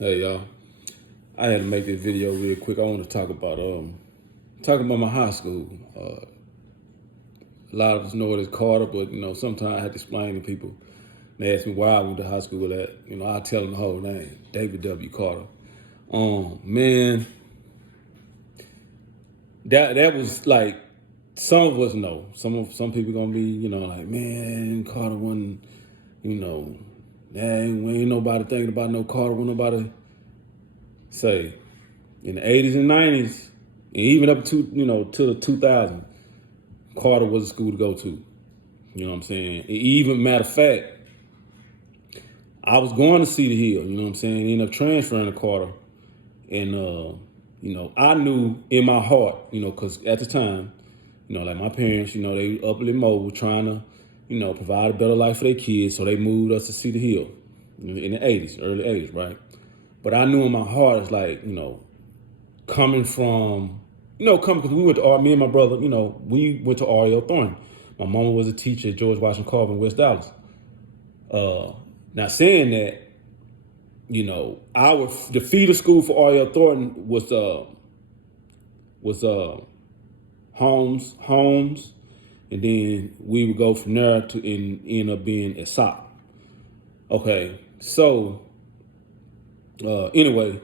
Hey y'all, I had to make this video real quick. I want to talk about my high school. A lot of us know it as Carter, but sometimes I have to explain to people. They ask me why I went to high school at. I tell them the whole name, David W. Carter. Man, that was like some of us know. Some people gonna be like, man, Carter wasn't. Ain't nobody thinking about no Carter. When nobody say in the 80s and 90s, and even up to the 2000s, Carter was a school to go to. You know what I'm saying? Even matter of fact, I was going to Cedar Hill. You know what I'm saying? Ended up transferring to Carter, and I knew in my heart, because at the time, like my parents, they upwardly mobile, trying to, provide a better life for their kids, so they moved us to Cedar Hill in the 80s, early 80s, right? But I knew in my heart, it's like, coming from, because we went to me and my brother, we went to R.L. Thornton. My mama was a teacher at George Washington Carver in West Dallas. Now saying that, the feeder school for R.L. Thornton was Holmes, and then we would go from there to end up being at SOP. Okay, so anyway,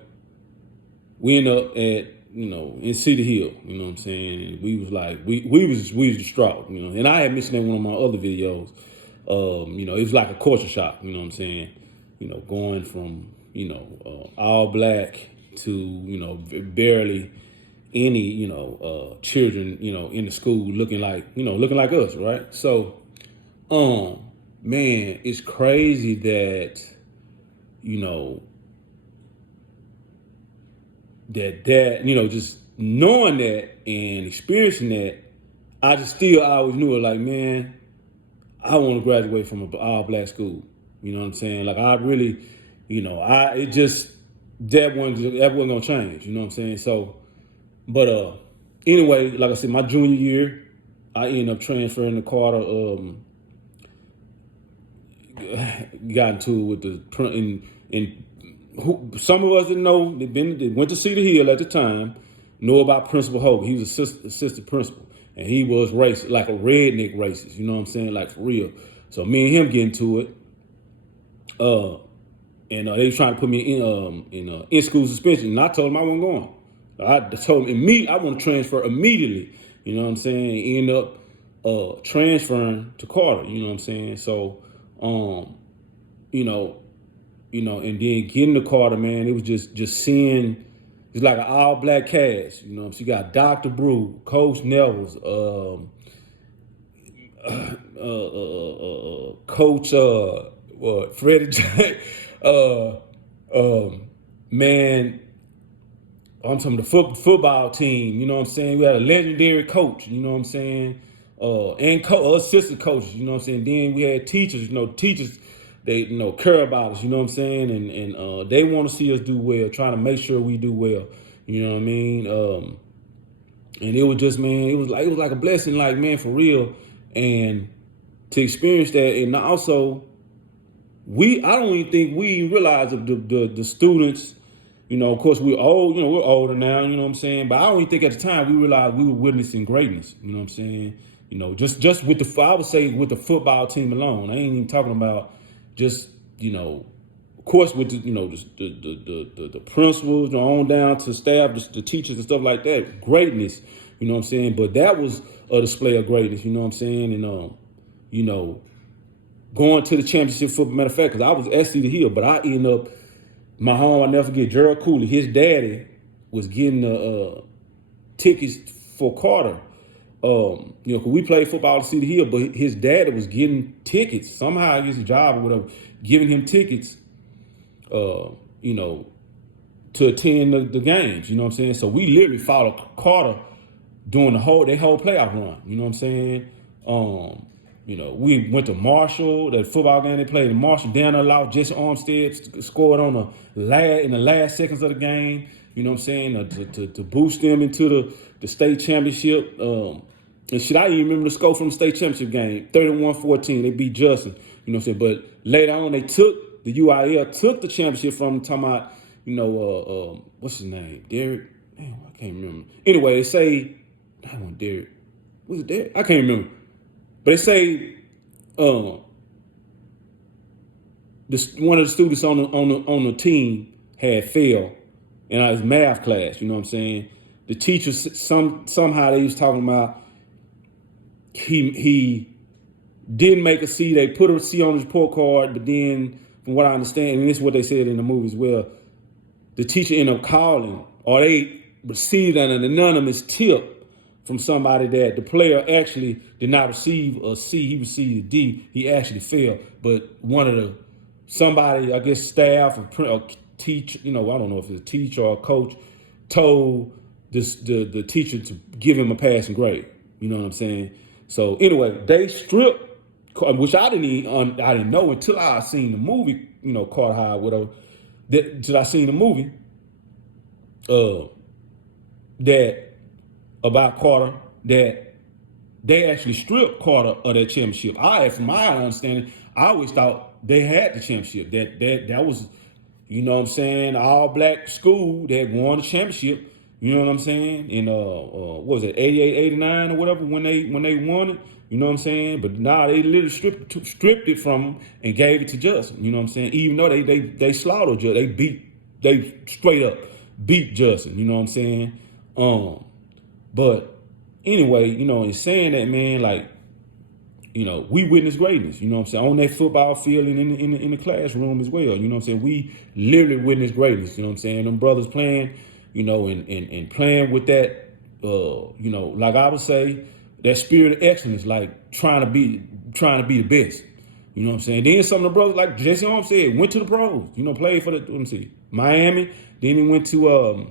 we end up at in Cedar Hill. You know what I'm saying? We was like we was distraught. And I had mentioned that in one of my other videos. It was like a culture shock. You know what I'm saying? Going from all black to barely any children in the school looking like us, right? So man, it's crazy that just knowing that and experiencing that, I always knew it, like, man, I want to graduate from an all black school. You know what I'm saying? Like, I really, that wasn't gonna change. You know what I'm saying? So, but anyway, like I said, my junior year, I ended up transferring to Carter. Got into it with some of us didn't know. They went to Cedar Hill at the time. Know about Principal Hogan. He was assistant principal, and he was racist, like a redneck racist. You know what I'm saying? Like, for real. So me and him get into it. And they was trying to put me in school suspension, and I told him I wasn't going. I told him I want to transfer immediately. You know what I'm saying? End up transferring to Carter. You know what I'm saying? So, and then getting to Carter, man, it was just seeing. It's like an all black cast. So you got Dr. Brew, Coach Nevels, Coach Freddie James, man. I'm talking the football team. You know what I'm saying? We had a legendary coach. You know what I'm saying? And assistant coaches. You know what I'm saying? Then we had teachers. Teachers, they care about us. You know what I'm saying? And they want to see us do well, trying to make sure we do well. You know what I mean? And it was just, man, it was like a blessing, like, man, for real. And to experience that, and also, I don't even think we realize of the students. Of course, we're old. We're older now. You know what I'm saying? But I don't even think at the time we realized we were witnessing greatness. You know what I'm saying? Just with I would say with the football team alone. I ain't even talking about just of course with the principals, on down to staff, the teachers and stuff like that. Greatness. You know what I'm saying? But that was a display of greatness. You know what I'm saying? And going to the championship football. Matter of fact, because I was at Cedar Hill, but I ended up. My home, I never forget, Gerald Cooley, his daddy was getting tickets for Carter. Cause we played football at Cedar Hill, but his daddy was getting tickets. Somehow he gets a job or whatever, giving him tickets, to attend the games. You know what I'm saying? So we literally followed Carter during their whole playoff run. You know what I'm saying? We went to Marshall, that football game they played in Marshall. Down allowed Jesse Armstead scored in the last seconds of the game. You know what I'm saying? To boost them into the state championship. And shit, I even remember the score from the state championship game, 31-14. They beat Justin. You know what I'm saying? But later on, the UIL took the championship from them, talking about, what's his name? Derek? Damn, I can't remember. Anyway, they say, I want Derek. Was it Derek? I can't remember. But they say, one of the students on the team had failed in his math class. You know what I'm saying? The teacher somehow they was talking about he didn't make a C. They put a C on his report card, but then from what I understand, and this is what they said in the movie as well, the teacher ended up calling, or they received an anonymous tip from somebody that the player actually did not receive a C. He received a D. He actually failed, but somebody, I guess staff or teacher, I don't know if it's a teacher or a coach, told the teacher to give him a passing grade. You know what I'm saying? So anyway, they stripped, which I didn't know until I seen the movie, Carter High, whatever. Till I seen the movie, that about Carter, that they actually stripped Carter of that championship. From my understanding, I always thought they had the championship. That was, what I'm saying, all black school that won the championship. You know what I'm saying? And what was it, 88, 89 or whatever when they won it? You know what I'm saying? But nah, they literally stripped it from them and gave it to Justin. You know what I'm saying? Even though they slaughtered Justin, they straight up beat Justin. You know what I'm saying? But anyway, in saying that, man, like, we witness greatness, you know what I'm saying, on that football field and in the classroom as well, you know what I'm saying. We literally witness greatness, you know what I'm saying. Them brothers playing, and playing with that, like I would say, that spirit of excellence, like trying to be the best. You know what I'm saying? Then some of the brothers, like Jesse Holmes said, went to the pros, played for Miami. Then he went to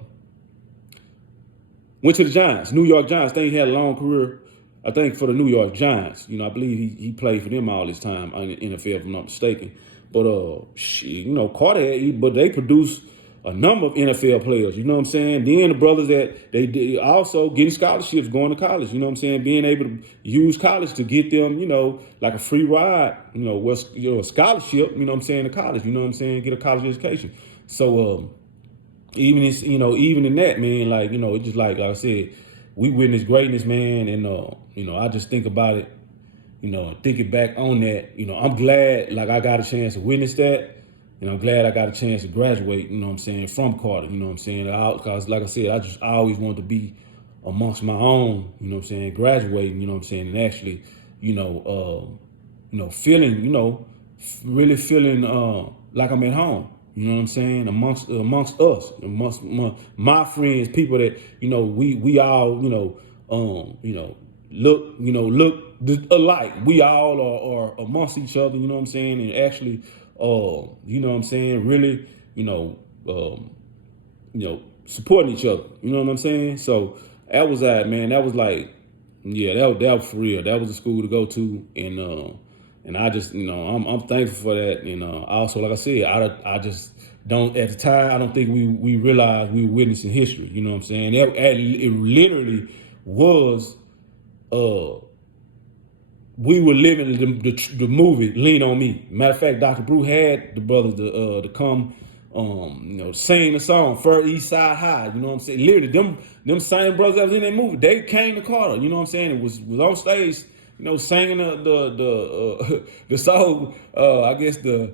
the Giants, New York Giants. I think he had a long career, I think, for the New York Giants. I believe he played for them all his time in the NFL, if I'm not mistaken. But Carter, but they produced a number of NFL players, you know what I'm saying? Then the brothers that they did also getting scholarships, going to college, you know what I'm saying? Being able to use college to get them, like a free ride, a scholarship, you know what I'm saying, to college, you know what I'm saying? Get a college education. So even in that, man, like, it's just like I said, we witness greatness, man, and I just think about it, thinking back on that, I'm glad like I got a chance to witness that. And I'm glad I got a chance to graduate, you know what I'm saying, from Carter, you know what I'm saying? Because like I said, I always wanted to be amongst my own, you know what I'm saying, graduating, you know what I'm saying, and actually, feeling, really feeling like I'm at home, you know what I'm saying, amongst us, amongst my friends, people that, we all, look alike. We all are amongst each other, you know what I'm saying, and actually, you know what I'm saying, really, supporting each other, you know what I'm saying? So that was that, man. That was like, yeah, that was for real. That was a school to go to, and I just, I'm thankful for that. And also, like I said, I just don't, at the time, I don't think we realized we were witnessing history, you know what I'm saying? It literally was, we were living the movie Lean on Me. Matter of fact, Dr. Brew had the brothers to come, sing the song Fur East Side High. You know what I'm saying? Literally, them same brothers that was in that movie, they came to Carter. You know what I'm saying? It was on stage, singing the song. I guess the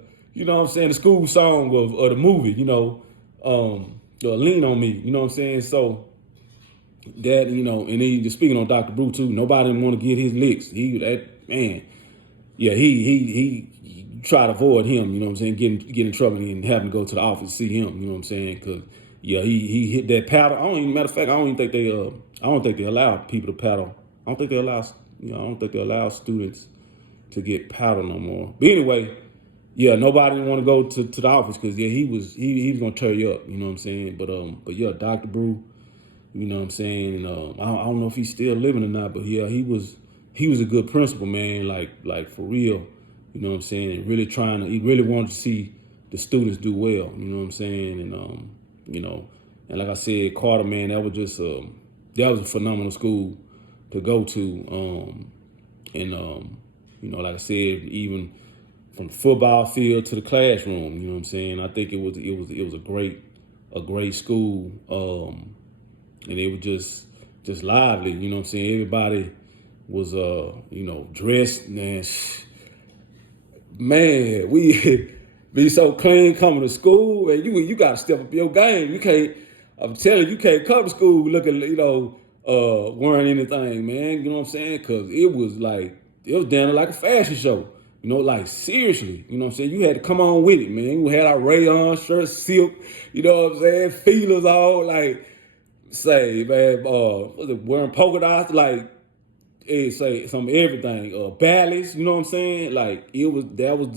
school song of the movie. Lean on Me. You know what I'm saying? So. That, and he speaking on Dr. Brew too. Nobody didn't want to get his licks. He tried to avoid him. You know what I'm saying? Get in trouble and having to go to the office to see him. You know what I'm saying? Because he hit that paddle. Matter of fact, I don't think they allow people to paddle. I don't think they allow students to get paddle no more. But anyway, nobody didn't want to go to the office because he was gonna tear you up. You know what I'm saying? But Dr. Brew. You know what I'm saying? And I don't know if he's still living or not, but he was a good principal, man, like for real. You know what I'm saying? And he really wanted to see the students do well, you know what I'm saying? And and like I said, Carter, man, that was just that was a phenomenal school to go to. Like I said, even from the football field to the classroom, you know what I'm saying? I think it was a great a great school. And it was just lively, you know what I'm saying? Everybody was dressed, and man, we be so clean coming to school, and you gotta step up your game. You can't, I'm telling you, you can't come to school looking, wearing anything, man. You know what I'm saying? Cause it was down like a fashion show. Like seriously, you know what I'm saying? You had to come on with it, man. We had our rayon shirts, silk, you know what I'm saying? Feelers all say, man, was it wearing polka dots, say some everything, ballads, you know what I'm saying? That was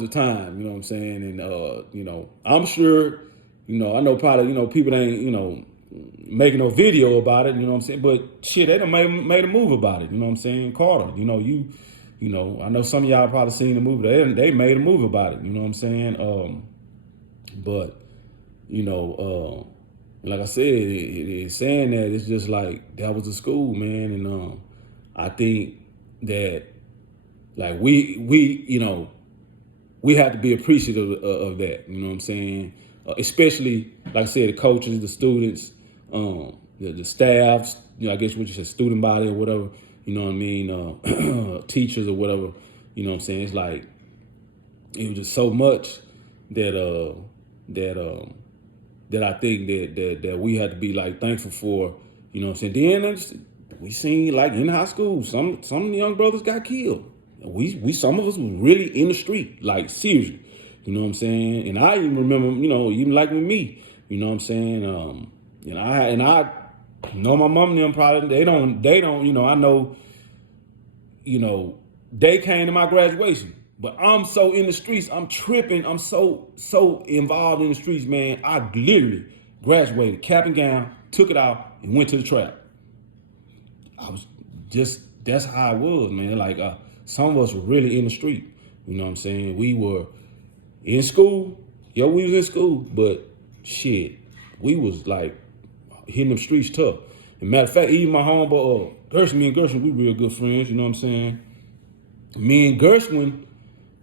the time, you know what I'm saying? And I'm sure, I know probably, people ain't, making no video about it, you know what I'm saying? But shit, they done made a move about it, you know what I'm saying? Carter, I know some of y'all probably seen the movie. They made a move about it, you know what I'm saying? But, like I said, it's saying that it's just like that was the school, man, and I think that we have to be appreciative of that, you know what I'm saying? Especially like I said, the coaches, the students, the staffs, I guess what you said, student body or whatever, you know what I mean, teachers or whatever, you know what I'm saying? It's like it was just so much that I think that we had to be thankful for, you know what I'm saying? Then we seen in high school, some young brothers got killed. We some of us was really in the street, seriously, you know what I'm saying? And I even remember, even with me, you know what I'm saying? I know my mom and them probably they don't, I know, they came to my graduation. But I'm so in the streets, I'm tripping. I'm so involved in the streets, man. I literally graduated, cap and gown, took it out, and went to the trap. That's how I was, man. Some of us were really in the street. You know what I'm saying? We were in school. We was in school, but shit, we was hitting them streets tough. And matter of fact, even my homeboy, me and Gershwin, we real good friends, you know what I'm saying? Me and Gershwin,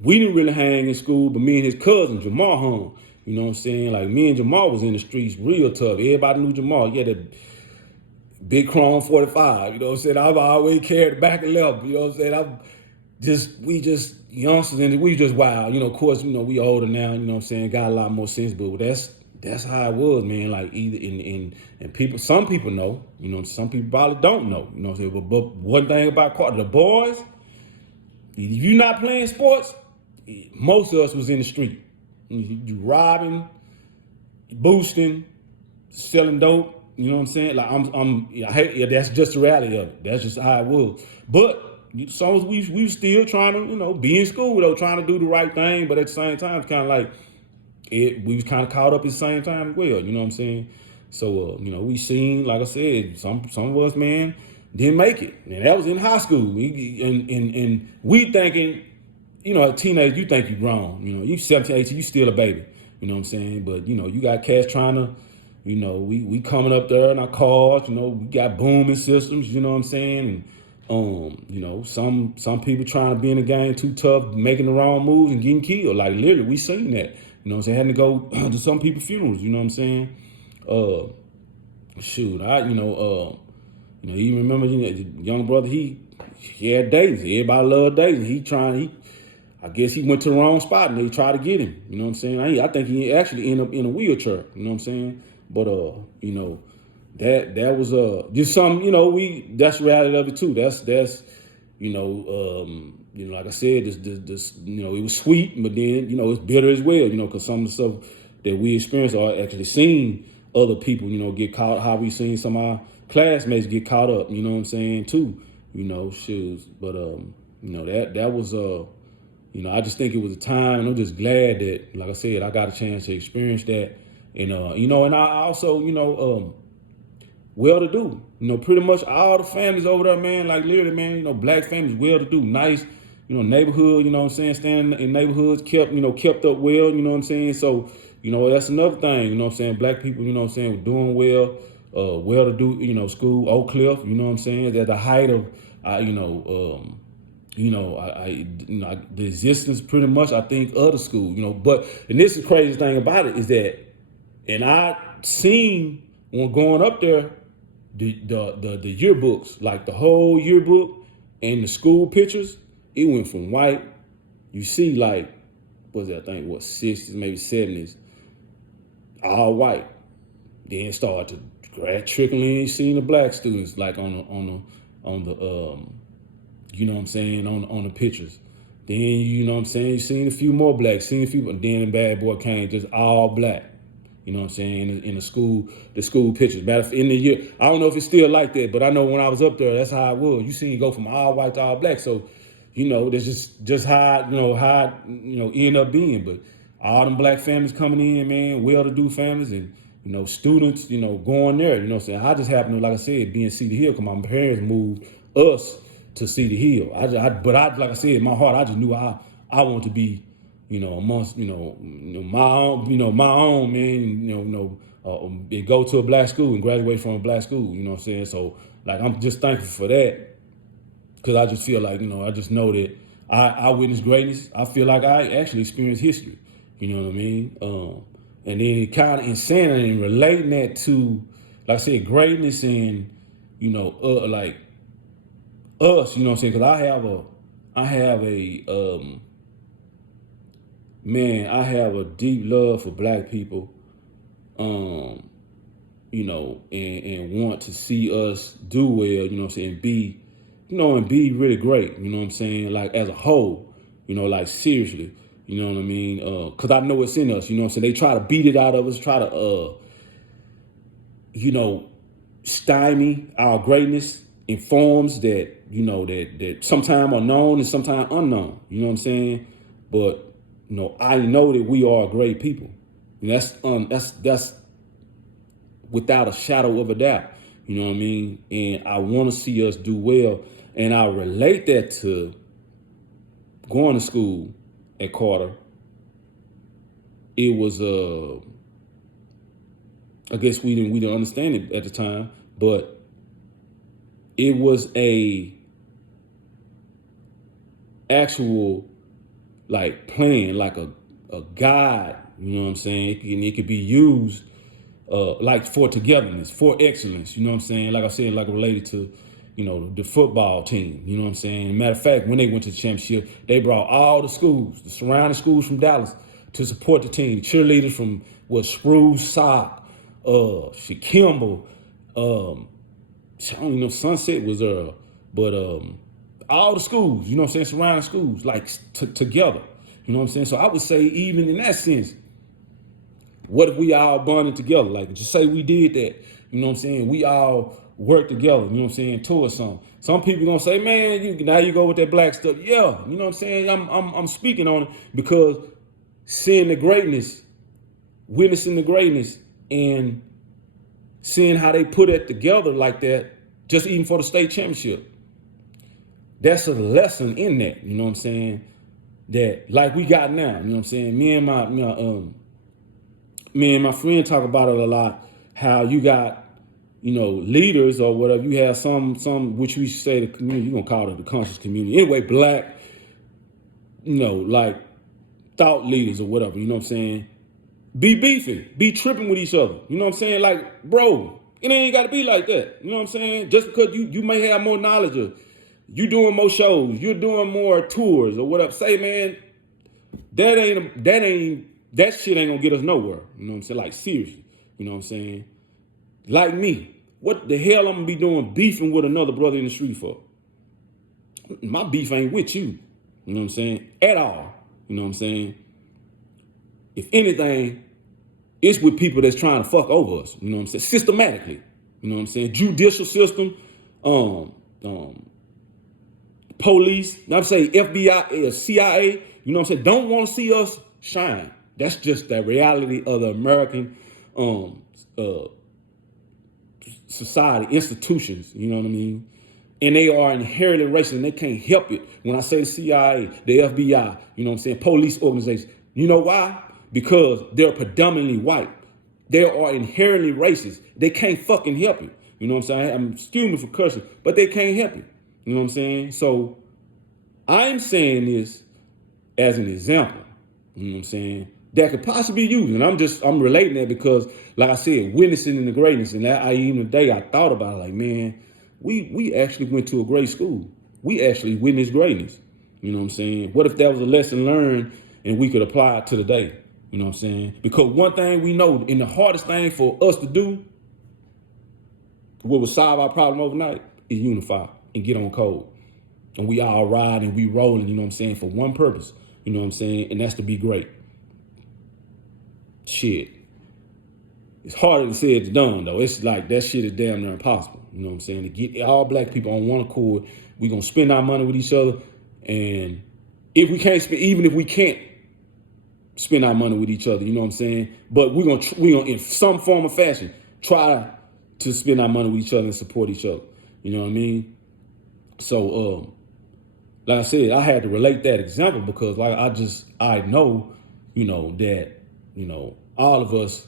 we didn't really hang in school, but me and his cousin, Jamal, hung. You know what I'm saying? Me and Jamal was in the streets real tough. Everybody knew Jamal. He had that big chrome 45. You know what I'm saying? I've always carried the back of left. You know what I'm saying? We just youngsters, and we just wild. Of course, we older now, you know what I'm saying? Got a lot more sense, but that's how it was, man. And people, some people know, some people probably don't know. You know what I'm saying? But one thing about Carter, the boys, if you're not playing sports, most of us was in the street. You robbing, boosting, selling dope. You know what I'm saying? I hate. That's just the reality of it. That's just how it was. But some of us, we still trying to, be in school though, trying to do the right thing. But at the same time, it's kind of we was kind of caught up at the same time as well. You know what I'm saying? So we seen, like I said, some of us, man, didn't make it, and that was in high school. And we thinking. A teenager, you think you grown. You 17, 18, you still a baby. You know what I'm saying? But, you got cats trying to, we coming up there in our cars, we got booming systems, you know what I'm saying? And, some people trying to be in the game too tough, making the wrong moves and getting killed. Literally, we seen that. You know what I'm saying? Having to go to some people's funerals, you know what I'm saying? You remember, the young brother, he had days. Everybody loved days. I guess he went to the wrong spot and they tried to get him. You know what I'm saying? I think he actually ended up in a wheelchair. You know what I'm saying? But that was just some. That's the reality of it too. That's like I said, this it was sweet, but then it's bitter as well. Because some of the stuff that we experienced are actually seeing other people get caught. How we seen some of our classmates get caught up. You know what I'm saying too. Shoes. But that was I just think it was a time, and I'm just glad that, like I said, I got a chance to experience that. And, and I also, well-to-do. Pretty much all the families over there, man, literally, man, black families, well-to-do, nice, neighborhood, you know what I'm saying, staying in neighborhoods, kept up well, you know what I'm saying? So, that's another thing, you know what I'm saying? Black people, you know what I'm saying, were doing well, well-to-do, school, Oak Cliff, you know what I'm saying? At the height of, the existence pretty much, I think, of the school, but, and this is the crazy thing about it is that, and I seen when going up there, the yearbooks, like the whole yearbook and the school pictures, it went from white, you see like, what's that thing, 60s, maybe 70s, all white. Then it started to trickle in, seeing the black students like on the on the pictures. Then you seen a few more blacks, seen a few, but then the bad boy came just all black. In the school pictures. Matter of fact, in the year, I don't know if it's still like that, but I know when I was up there, that's how it was. You seen it go from all white to all black. So, that's just how end up being. But all them black families coming in, man, well-to-do families, and students, going there. I just happened to, like I said, be in Cedar Hill because my parents moved us to Cedar Hill. But like I said, in my heart, I just knew I wanted to be, amongst, my own, man, and go to a black school and graduate from a black school, So, like, I'm just thankful for that, because I just feel like, I just know that I witnessed greatness. I feel like I actually experienced history, you know what I mean? And then kind of insanity and relating that to, like I said, greatness and, like us, because I have a deep love for black people, and want to see us do well, and be, and be really great, like as a whole, like seriously, you know what I mean? Cause I know it's in us, they try to beat it out of us, try to, stymie our greatness in forms that, that sometimes are known and sometimes unknown, you know what I'm saying? But, I know that we are great people. And that's without a shadow of a doubt. You know what I mean? And I want to see us do well. And I relate that to going to school at Carter. It was I guess we didn't understand it at the time, but it was a actual like plan, like a guide, you know what I'm saying? It could be used like for togetherness, for excellence, you know what I'm saying? Like I said, like related to, the football team, you know what I'm saying? Matter of fact, when they went to the championship, they brought all the schools, the surrounding schools from Dallas to support the team. Cheerleaders from Spruce, Sock, Kimball, I don't even know if Sunset was there, but all the schools, you know what I'm saying, surrounding schools, like together, you know what I'm saying? So I would say, even in that sense, what if we all bonded together? Like, just say we did that, you know what I'm saying? We all worked together, you know what I'm saying, towards something. Some people gonna say, man, now you go with that black stuff. Yeah, you know what I'm saying? I'm speaking on it because seeing the greatness, witnessing the greatness, and seeing how they put it together like that, just even for the state championship. That's a lesson in that, you know what I'm saying? That like we got now, you know what I'm saying? Me and my friend talk about it a lot, how you got, leaders or whatever. You have some which we say the community, you're gonna call it the conscious community. Anyway, black, like thought leaders or whatever, you know what I'm saying? Be beefing, be tripping with each other. You know what I'm saying? Like, bro, it ain't gotta be like that. You know what I'm saying? Just because you may have more knowledge of, you doing more shows, you're doing more tours or whatever. Say, man, that shit ain't gonna get us nowhere. You know what I'm saying? Like, seriously. You know what I'm saying? Like me, what the hell I'm gonna be doing beefing with another brother in the street for? My beef ain't with you. You know what I'm saying? At all. You know what I'm saying? If anything, it's with people that's trying to fuck over us. You know what I'm saying? Systematically. You know what I'm saying? Judicial system, police, I'm saying FBI, CIA, you know what I'm saying? Don't want to see us shine. That's just the reality of the American society, institutions, you know what I mean? And they are inherently racist and they can't help it. When I say the CIA, the FBI, you know what I'm saying? Police organizations. You know why? Because they're predominantly white. They are inherently racist. They can't fucking help it. You know what I'm saying? Excuse me for cursing, but they can't help it. You know what I'm saying? So I'm saying this as an example, you know what I'm saying, that could possibly be used. And I'm relating that because, like I said, witnessing in the greatness. And even today I thought about it, like, man, we actually went to a great school. We actually witnessed greatness. You know what I'm saying? What if that was a lesson learned and we could apply it to today? You know what I'm saying? Because one thing we know, and the hardest thing for us to do, what would solve our problem overnight, is unify and get on code. And we all ride and we rolling, you know what I'm saying, for one purpose. You know what I'm saying? And that's to be great. Shit. It's harder to say it than done, though. It's like that shit is damn near impossible. You know what I'm saying? To get all black people on one accord, we gonna spend our money with each other. And if we can't spend, even if we can't spend our money with each other, you know what I'm saying? But we're gonna in some form or fashion try to spend our money with each other and support each other. You know what I mean? So like I said, I had to relate that example because like I know, you know, that, you know, all of us,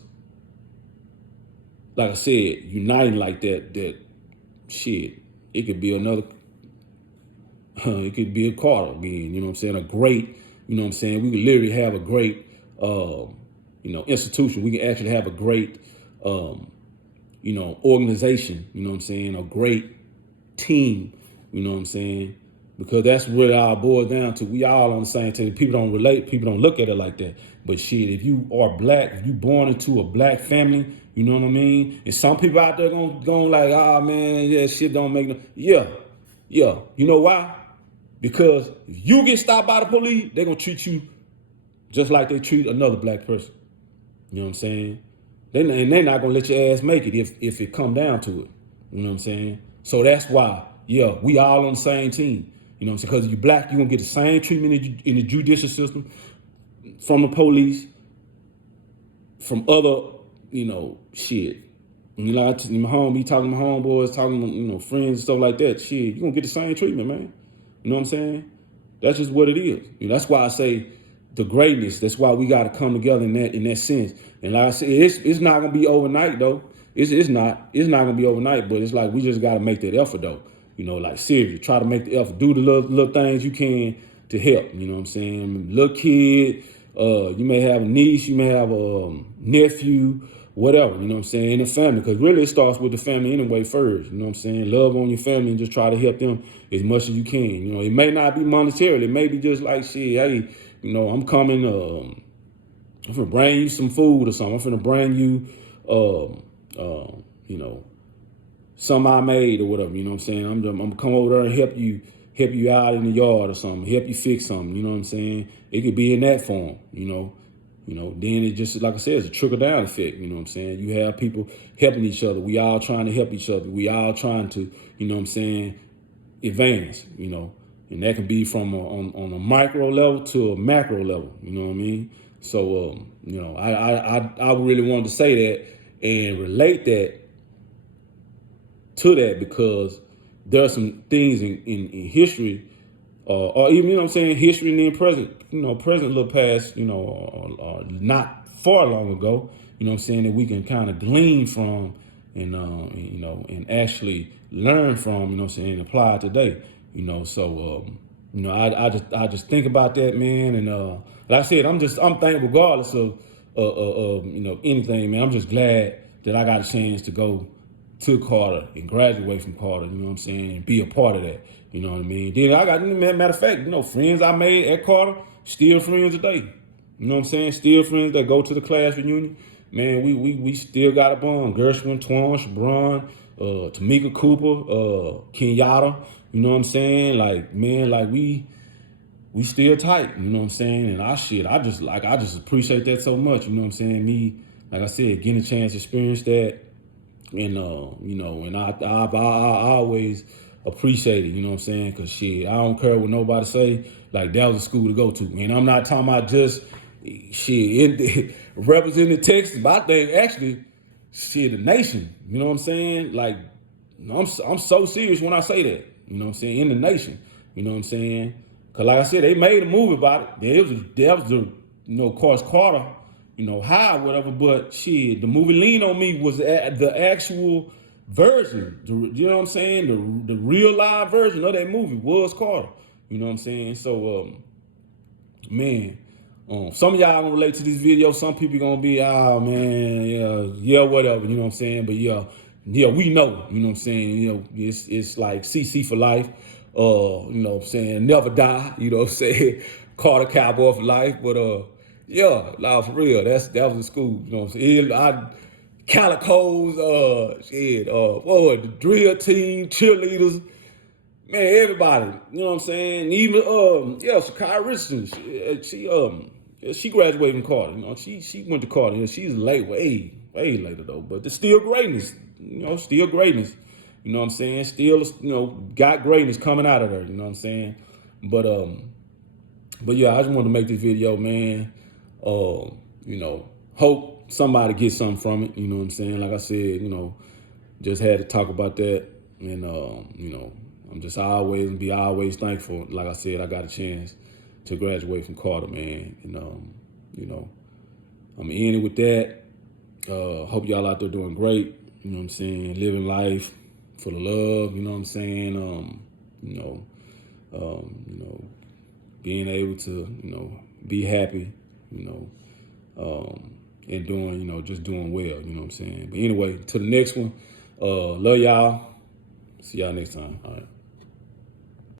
like I said, uniting like that shit, it could be another, it could be a Carter again, you know what I'm saying? A great, you know what I'm saying? We could literally have a great, you know, institution. We can actually have a great, you know, organization, you know what I'm saying? A great team, you know what I'm saying? Because that's what it all boils down to. We all on the same team. People don't relate. People don't look at it like that. But shit, if you are black, if you born into a black family, you know what I mean? And some people out there going like, oh man, yeah, shit don't make no. Yeah. You know why? Because if you get stopped by the police, they're going to treat you just like they treat another black person. You know what I'm saying? And they're not going to let your ass make it if it come down to it. You know what I'm saying? So that's why, yeah, we all on the same team. You know what I'm saying? Because if you're black, you're going to get the same treatment in the judicial system, from the police, from other, you know, shit. You know, my homie talking to my homeboys, talking to, you know, friends and stuff like that. Shit, you're going to get the same treatment, man. You know what I'm saying? That's just what it is. You know, that's why I say the greatness. That's why we got to come together in that sense. And like I said, it's not going to be overnight, though. It's not going to be overnight, but it's like we just got to make that effort, though. You know, like seriously, try to make the effort. Do the little things you can to help. You know what I'm saying? Little kid, you may have a niece, you may have a nephew, whatever. You know what I'm saying? In the family, because really it starts with the family anyway first. You know what I'm saying? Love on your family and just try to help them as much as you can. You know, it may not be monetarily. It may be just like, shit, hey, you know, I'm coming. I'm finna bring you some food or something. I'm finna bring you, you know, something I made or whatever, you know what I'm saying? I'm gonna come over there and help you out in the yard or something, help you fix something, you know what I'm saying? It could be in that form, you know, then it just, like I said, it's a trickle down effect, you know what I'm saying? You have people helping each other. We all trying to help each other. We all trying to, you know what I'm saying, advance, you know, and that can be from on a micro level to a macro level, you know what I mean? So, you know, I really wanted to say that and relate that to that because there are some things in history, or even, you know what I'm saying, history and then present, you know, present little past, you know, or not far long ago, you know what I'm saying, that we can kind of glean from and, you know, and actually learn from, you know what I'm saying, and apply it today, you know. So, you know, I just think about that, man. And like I said, I'm thankful regardless of, you know, anything, man. I'm just glad that I got a chance to go to Carter and graduate from Carter, you know what I'm saying, and be a part of that, you know what I mean? Then I got, matter of fact, you know, friends I made at Carter, still friends today, you know what I'm saying? Still friends that go to the class reunion. Man, we still got a bond. Gershwin, Twan, Shabron, Tamika Cooper, Kenyatta, you know what I'm saying? Like, man, like we still tight, you know what I'm saying? And I just appreciate that so much, you know what I'm saying? Me, like I said, getting a chance to experience that. And, you know, and I always appreciate it, you know what I'm saying? Because, shit, I don't care what nobody say. Like, that was a school to go to. And I'm not talking about just, shit, representing Texas, but I think, actually, shit, the nation, you know what I'm saying? Like, I'm so serious when I say that, you know what I'm saying? In the nation, you know what I'm saying? Because, like I said, they made a movie about it. That was the, you know, of course, Carter, you know, high, whatever, but shit, the movie Lean on Me was the actual version, you know what I'm saying? The real live version of that movie was Carter, You know what I'm saying? So, man, some of y'all gonna relate to this video. Some people gonna be, oh man, yeah, whatever. You know what I'm saying? But yeah, we know. You know what I'm saying? You know, it's like CC for life. You know what I'm saying? Never die. You know what I'm saying? Carter Cowboy for life. But yeah, nah, for real. That was in school. You know what I'm saying? Calicos, what, the drill team, cheerleaders. Man, everybody, you know what I'm saying? Even Sakai Richardson, she graduated from Carter. You know, she went to Carter. You know, she's late, way later though. But there's still greatness. You know, still greatness. You know what I'm saying? Still, got greatness coming out of her. You know what I'm saying? But yeah, I just wanted to make this video, man. Hope somebody gets something from it. You know what I'm saying? Like I said, just had to talk about that, and I'm just always thankful. Like I said, I got a chance to graduate from Carter, man. And I'm in it with that. Hope y'all out there doing great. You know what I'm saying? Living life full of love. You know what I'm saying? Being able to be happy. And doing just doing well. You know what I'm saying? But anyway, to the next one. Love y'all. See y'all next time. All right.